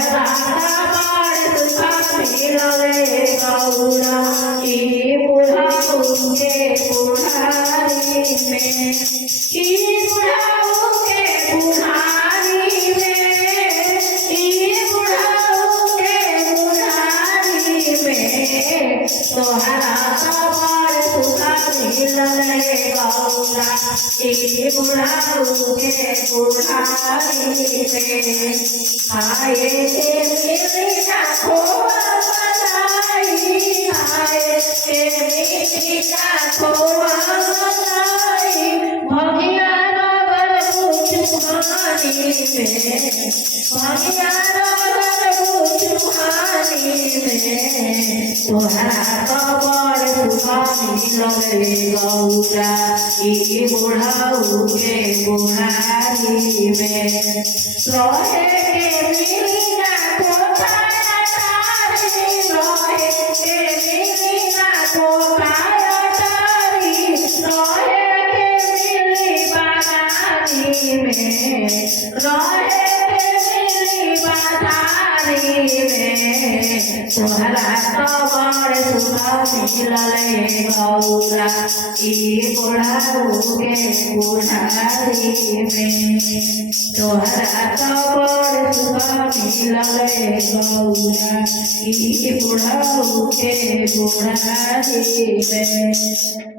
तोहरा कपार सुखा मिलले गौरा ई बुढ़ाऊ के बुढ़ारी में ई बुढ़ाऊ के बुढ़ारी में ई बुढ़ाऊ के बुढ़ारी में तोहरा कपार सुखा मिलले गौरा ई बुढ़ाऊ के बुढ़ारी में आए ते मेरी आँखों बनाई आए ते मेरी आँखों बनाई भगिया नगर बुझुहानी में भगिया नगर बुझुहानी में तोहरा कबर सुहानी लगे गौरा ई बुढ़ाऊ के बुढ़ारी में रहे के मीना को पाया तारी रहे के मीना को पाया तारी रहे के मिली बानारी में रहे के मिली बानारी में तोहरा कबर सुखा मिलले गौरा ई बुढ़ाऊ के बुढ़ारी में तोहरा कबर सुखा मिलले गौरा ई बुढ़ाऊ के बुढ़ारी में।